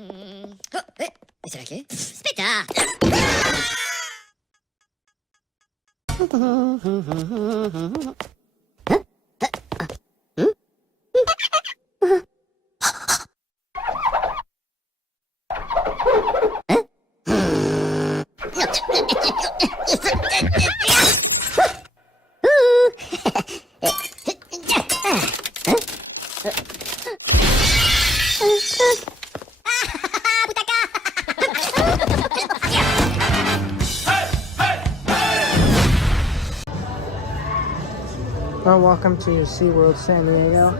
Oh, sarà che? Aspetta! Well, welcome to SeaWorld San Diego.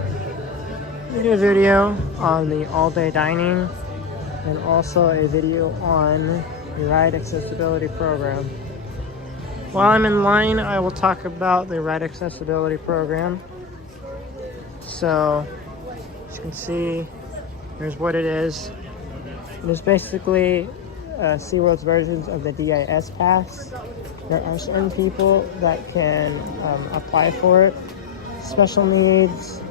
We do a video on the all-day dining and also a video on the ride accessibility program. While I'm in line, I will talk about the ride accessibility program. So, as you can see, here's what it is. It is basically SeaWorld's versions of the DIS pass. There are certain people that can apply for it. Special needs.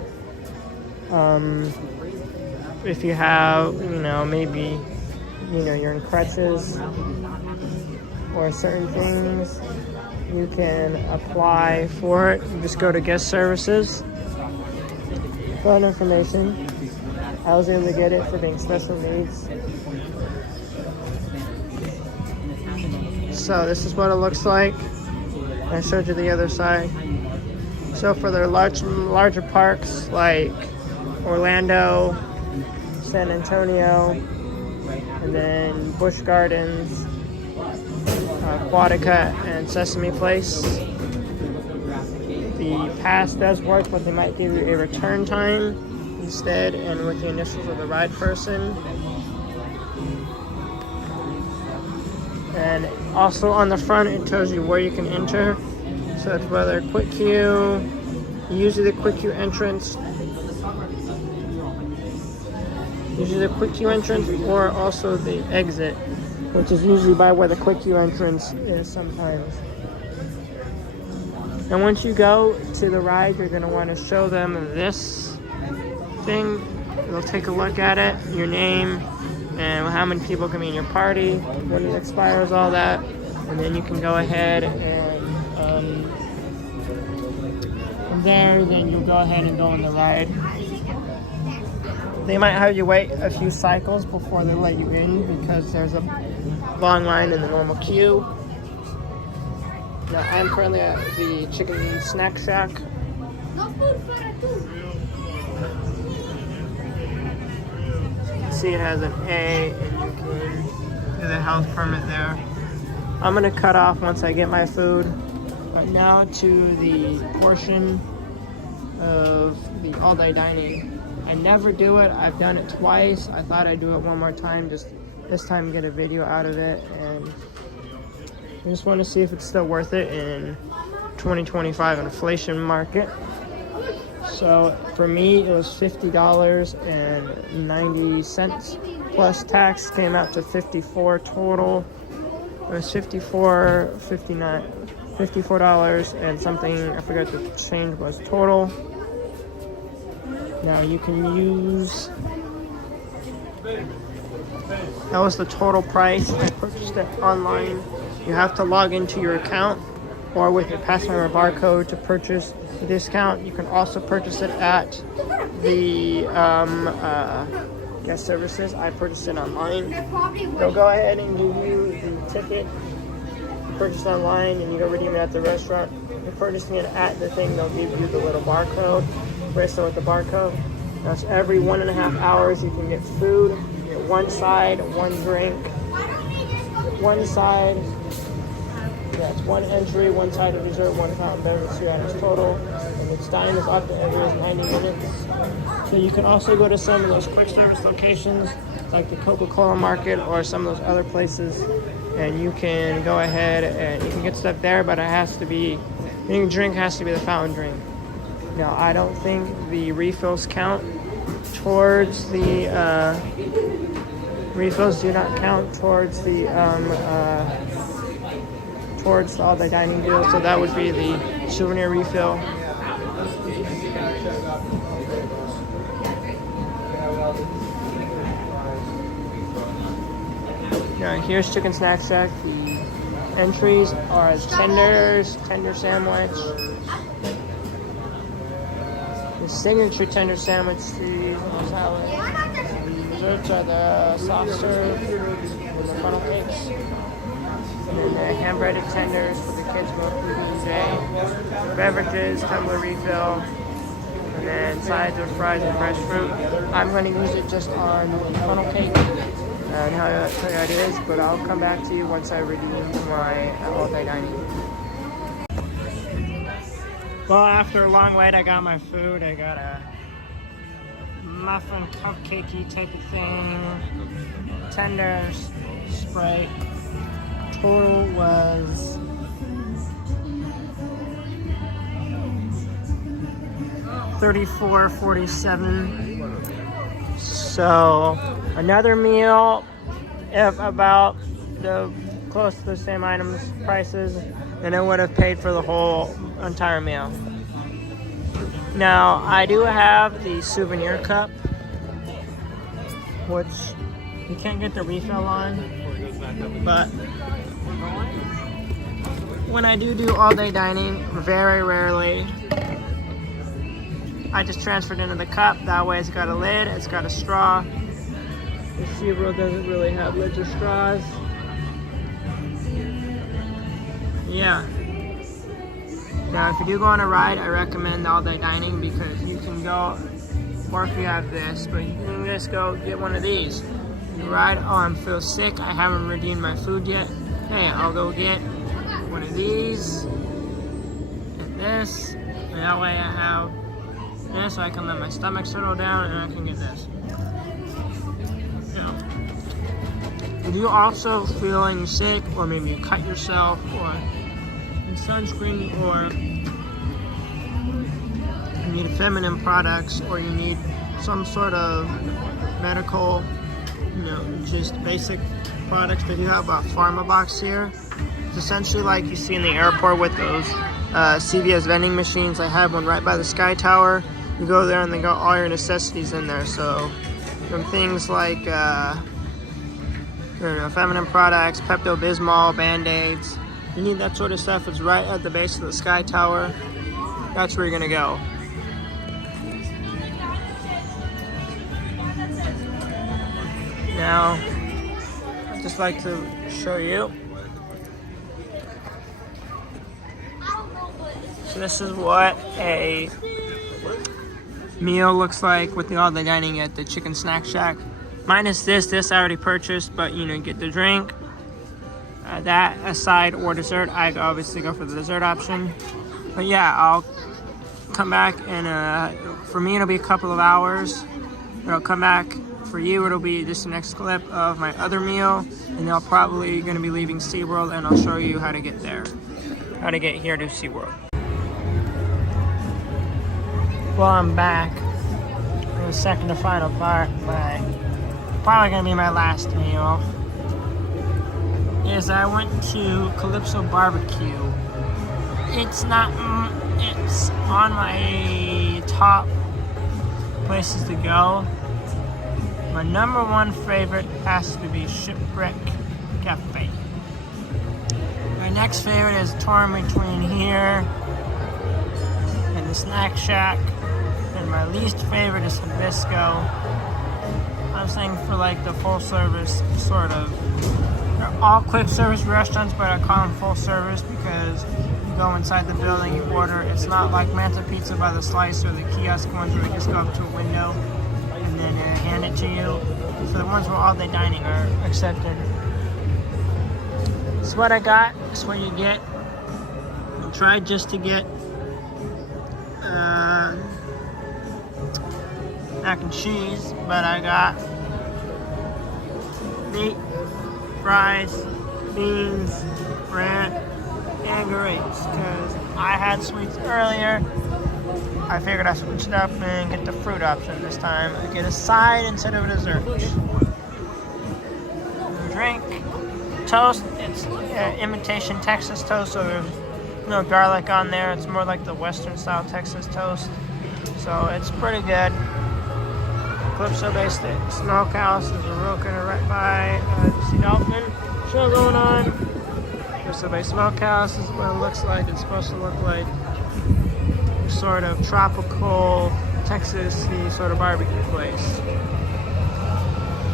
If you have, maybe, you're in crutches or certain things, you can apply for it. You just go to guest services. Fill out information. I was able to get it for being special needs. So this is what it looks like. I showed you the other side. So for their larger parks like Orlando, San Antonio, and then Busch Gardens, Aquatica, and Sesame Place, the pass does work, but they might give you a return time instead, and with the initials of the ride person. And also on the front, it tells you where you can enter. So it's whether quick queue, usually the quick queue entrance, or also the exit, which is usually by where the quick queue entrance is sometimes. And once you go to the ride, you're going to want to show them this thing. They'll take a look at it, your name, and how many people can be in your party, when it expires, all that. And then you can go ahead and from there, then you'll go ahead and go on the ride. They might have you wait a few cycles before they let you in because there's a long line in the normal queue. Now I'm currently at the Chicken Snack Shack. See, it has an A, and you can do the health permit there. I'm gonna cut off once I get my food. But now to the portion of the all-day dining. I never do it. I've done it twice. I thought I'd do it one more time, just this time get a video out of it, and I just want to see if it's still worth it in 2025 inflation market. So for me, it was $50.90 plus tax, came out to $54 total. It was $54 and something, I forgot the change was total. Now you can use, that was the total price. I purchased it online. You have to log into your account or with your password or barcode to purchase the discount. You can also purchase it at the guest services. I purchased it online. They'll go ahead and give you the ticket. You purchase it online and you go redeem it at the restaurant. You're purchasing it at the thing, they'll give you the little barcode. Bracelet with the barcode. That's every 1.5 hours you can get food. You get one side, one drink, one side. Yeah, it's one entry, one side of dessert, one fountain beverage, 2 items total. And its time is up to every 90 minutes. So you can also go to some of those quick service locations like the Coca-Cola market or some of those other places, and you can go ahead and you can get stuff there, but it has to be, your drink has to be the fountain drink. Now, I don't think the refills count towards the, refills do not count towards the, towards all the dining deal, so that would be the souvenir refill. Now here's Chicken Snack Shack. The entries are tenders, tender sandwich, the signature tender sandwich, the salad. Desserts are the soft serve and the funnel cakes. And then the hand-breaded tenders for the kids mostly today. Beverages, tumbler refill, and then sides of fries and fresh fruit. I'm going to use it just on funnel cake and how that is, but I'll come back to you once I redeem my all-day dining. Well, after a long wait, I got my food. I got a muffin cupcakey type of thing, tenders, Sprite. Total was $34.47. So another meal, if about close to the same items prices, and I would have paid for the whole entire meal. Now I do have the souvenir cup, which you can't get the refill on, but when I do all-day dining, very rarely, I just transferred into the cup. That way it's got a lid, it's got a straw. The SeaWorld doesn't really have lids or straws. Yeah. Now if you do go on a ride, I recommend all-day dining because you can go, or if you have this, but you can just go get one of these. You ride, oh, I feel sick, I haven't redeemed my food yet. Hey, I'll go get one of these and this, and that way I have this, so I can let my stomach settle down and I can get this. If you're also feeling sick, or maybe you cut yourself, or need sunscreen, or you need feminine products, or you need some sort of medical, just basic products, that you have a pharma box here. It's essentially like you see in the airport with those CVS vending machines. I have one right by the Sky Tower. You go there and they got all your necessities in there. So from things like feminine products, Pepto-Bismol, Band-Aids. You need that sort of stuff. It's right at the base of the Sky Tower. That's where you're gonna go. Now, I'd just like to show you. So this is what a meal looks like with the all-day dining at the Chicken Snack Shack. Minus this I already purchased, but get the drink. That aside or dessert, I obviously go for the dessert option. But yeah, I'll come back and for me it'll be a couple of hours. But I'll come back. For you, it'll be just the next clip of my other meal, and they'll probably going to be leaving SeaWorld, and I'll show you how to get there, how to get here to SeaWorld. Well, I'm back for the second to final part, but probably going to be my last meal, is I went to Calypso Barbecue. It's on my top places to go. My number one favorite has to be Shipwreck Cafe. My next favorite is torn between here and the Snack Shack. And my least favorite is Hibisco. I'm saying for like the full service sort of. They're all quick service restaurants, but I call them full service because you go inside the building, you order. It's not like Manta Pizza by the slice or the kiosk ones where you just go up to a window and then hand it to you. So the ones where all-day dining are accepted. It's what I got. It's what you get. I tried just to get mac and cheese, but I got meat, fries, beans, bread, and grapes because I had sweets earlier. I figured I'd switch it up and get the fruit option this time. I get a side instead of a dessert. Drink, toast. It's imitation Texas toast, so there's no garlic on there. It's more like the Western style Texas toast. So it's pretty good. Calypso Bay Smokehouse is located right by the Sea Dolphin show going on. Calypso Bay Smokehouse is what it looks like. It's supposed to look like sort of tropical Texas-y sort of barbecue place.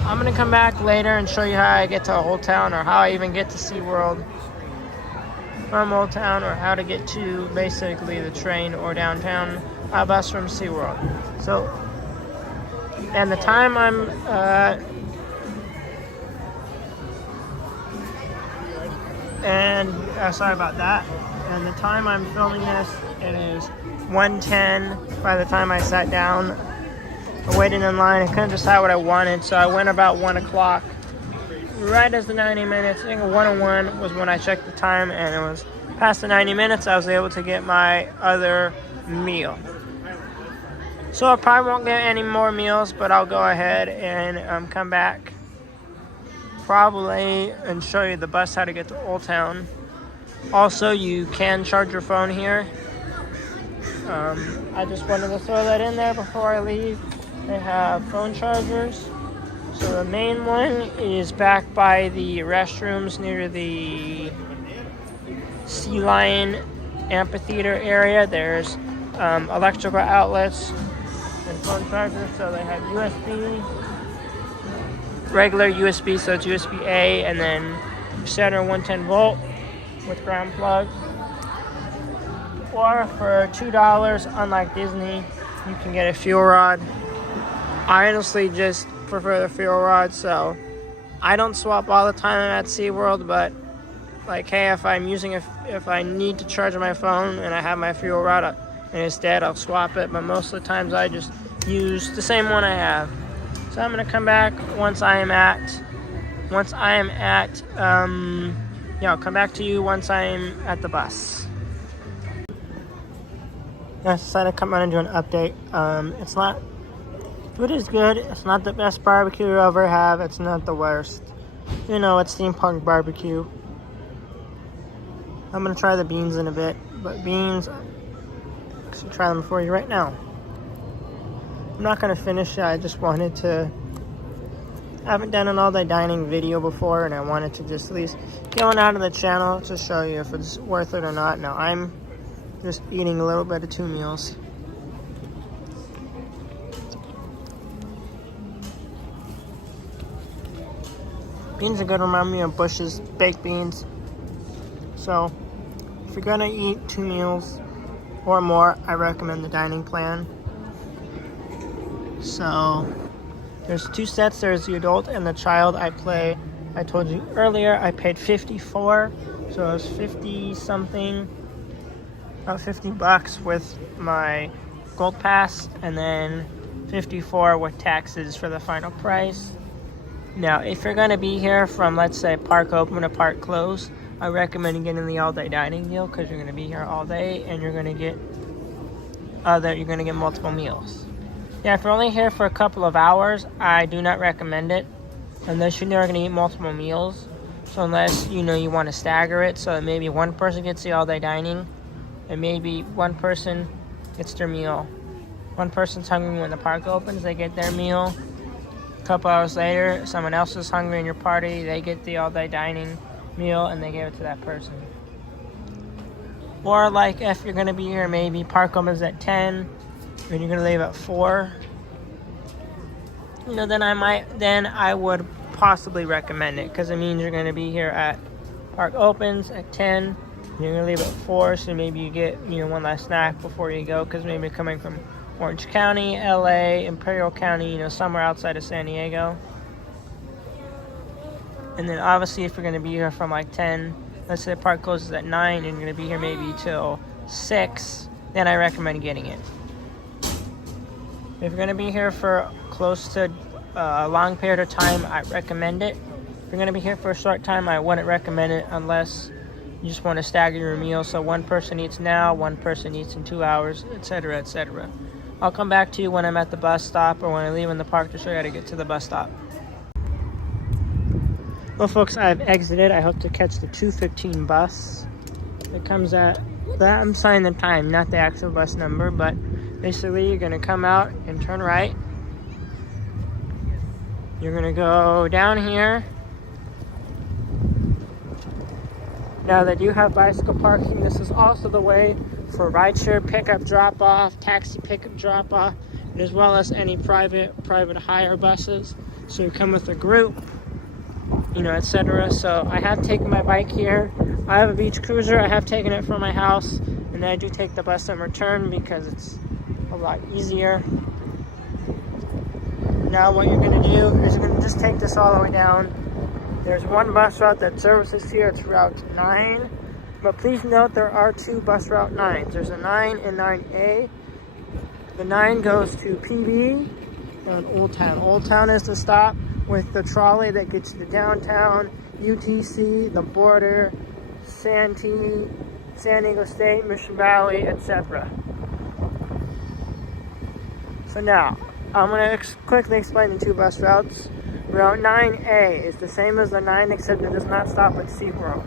I'm gonna come back later and show you how I get to Old Town, or how I even get to SeaWorld from Old Town, or how to get to basically the train or downtown bus from SeaWorld. So, and the time I'm sorry about that. And the time I'm filming this, it is 1:10 by the time I sat down. I waited in line. I couldn't decide what I wanted, so I went about 1 o'clock. Right as the 90 minutes, I think 1:01 was when I checked the time, and it was past the 90 minutes. I was able to get my other meal. So I probably won't get any more meals, but I'll go ahead and come back probably and show you the bus, how to get to Old Town. Also, you can charge your phone here. I just wanted to throw that in there before I leave. They have phone chargers. So the main one is back by the restrooms near the Sea Lion Amphitheater area. There's electrical outlets and phone chargers. So they have USB, regular USB, so it's USB-A, and then center 110 volt with ground plug. Or for $2, unlike Disney, you can get a fuel rod. I honestly just prefer the fuel rod, so I don't swap all the time at SeaWorld, but like, hey, if I need to charge my phone and I have my fuel rod and it's dead, I'll swap it, but most of the times I just use the same one I have. So I'm gonna come back once I am at, I'll come back to you once I'm at the bus. I decided to come out and do an update. Food is good. It's not the best barbecue you'll ever have. It's not the worst. You know, it's theme park barbecue. I'm gonna try the beans in a bit, but beans, I'll try them for you right now. I'm not gonna finish it. I just wanted to. I haven't done an all-day dining video before, and I wanted to just at least get one out of the channel to show you if it's worth it or not. Now I'm just eating a little bit of 2 meals. Beans are good, remind me of Bush's baked beans. So if you're gonna eat 2 meals or more, I recommend the dining plan. So there's 2 sets. There's the adult and the child. I told you earlier, I paid $54, so it was 50 something, about $50 with my gold pass, and then $54 with taxes for the final price. Now, if you're gonna be here from, let's say, park open to park close, I recommend getting the all-day dining deal, because you're gonna be here all day and you're gonna get multiple meals. Yeah, if you're only here for a couple of hours, I do not recommend it, unless you know you're gonna eat multiple meals. So unless you want to stagger it, so that maybe one person gets the all-day dining, and maybe one person gets their meal. One person's hungry when the park opens, they get their meal. A couple hours later, someone else is hungry in your party, they get the all-day dining meal, and they give it to that person. Or like, if you're gonna be here, maybe park opens at 10, and you're gonna leave at 4. Then I would possibly recommend it, because it means you're gonna be here at park opens at 10. You're gonna leave at 4, so maybe you get one last snack before you go, because maybe you're coming from Orange County, LA, Imperial County, somewhere outside of San Diego. And then obviously, if you're gonna be here from like 10, let's say the park closes at 9, and you're gonna be here maybe till 6, then I recommend getting it. If you're gonna be here for close to a long period of time, I recommend it. If you're gonna be here for a short time, I wouldn't recommend it unless you just want to stagger your meals, so one person eats now, one person eats in 2 hours, etc., etc. I'll come back to you when I'm at the bus stop, or when I leave in the park, to show you how to get to the bus stop. Well, folks, I've exited. I hope to catch the 2:15 bus. It comes at that. I'm signing the time, not the actual bus number, but basically you're gonna come out and turn right. You're gonna go down here. Now they do have bicycle parking. This is also the way for rideshare pickup drop-off, taxi pickup drop-off, as well as any private hire buses. So you come with a group, etc. So I have taken my bike here. I have a beach cruiser. I have taken it from my house, and then I do take the bus and return because it's a lot easier. Now what you're going to do is you're going to just take this all the way down. There's one bus route that services here. It's Route 9. But please note there are two bus Route 9s. There's a 9 and 9A. The 9 goes to PB and Old Town. Old Town is the stop with the trolley that gets to downtown, UTC, the border, San Diego State, Mission Valley, etc. So now, I'm going to quickly explain the two bus routes. Route 9A is the same as the 9 except it does not stop at SeaWorld.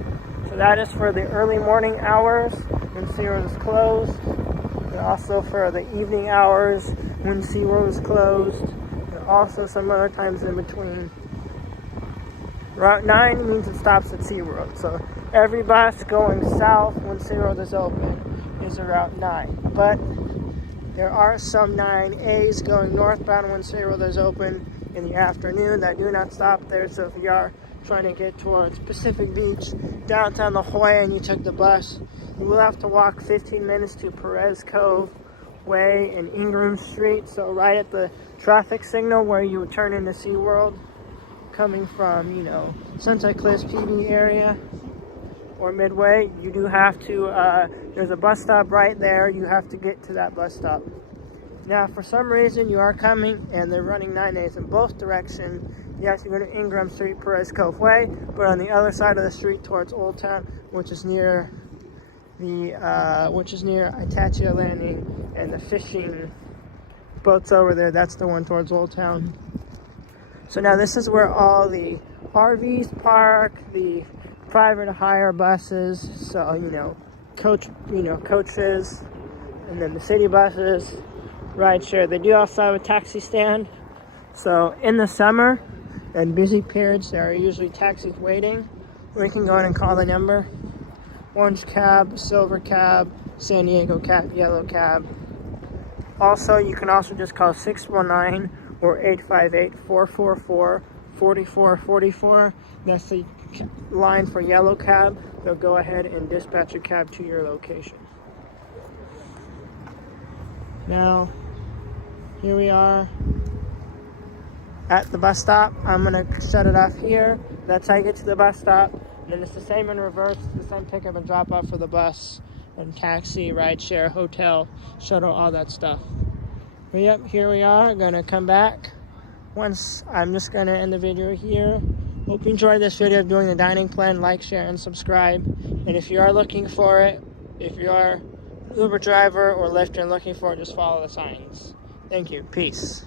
So that is for the early morning hours when SeaWorld is closed, and also for the evening hours when SeaWorld is closed, and also some other times in between. Route 9 means it stops at SeaWorld. So every bus going south when SeaWorld is open is a Route 9. But there are some 9As going northbound when SeaWorld is open in the afternoon that do not stop there. So if you are trying to get towards Pacific Beach, downtown La Jolla, and you took the bus, you will have to walk 15 minutes to Perez Cove Way and Ingram Street. So right at the traffic signal where you would turn into SeaWorld, coming from, Sunset Cliffs, PB area, or Midway, you do have to, there's a bus stop right there. You have to get to that bus stop. Now, if for some reason you are coming and they're running 9As in both directions, yes, you're going to Ingram Street, Perez Cove Way, but on the other side of the street towards Old Town, which is near Itachia Landing and the fishing boats over there, that's the one towards Old Town. So now this is where all the RVs park, the private hire buses, so coaches, and then the city buses, rideshare. They do also have a taxi stand. So in the summer and busy periods, there are usually taxis waiting. We can go in and call the number: orange cab, silver cab, San Diego cab, yellow cab. Also, you can also just call 619 or 858-444-4444. That's the line for yellow cab. They'll go ahead and dispatch a cab to your location. Now, here we are at the bus stop. I'm going to shut it off here. That's how you get to the bus stop. And then it's the same in reverse, the same pickup and drop off for the bus and taxi, rideshare, hotel, shuttle, all that stuff. But yep, here we are. Going to come back. Once I'm just going to end the video here. Hope you enjoyed this video of doing the dining plan. Like, share, and subscribe. And if you are looking for it, if you are Uber driver or Lyft and looking for it, just follow the signs. Thank you. Peace.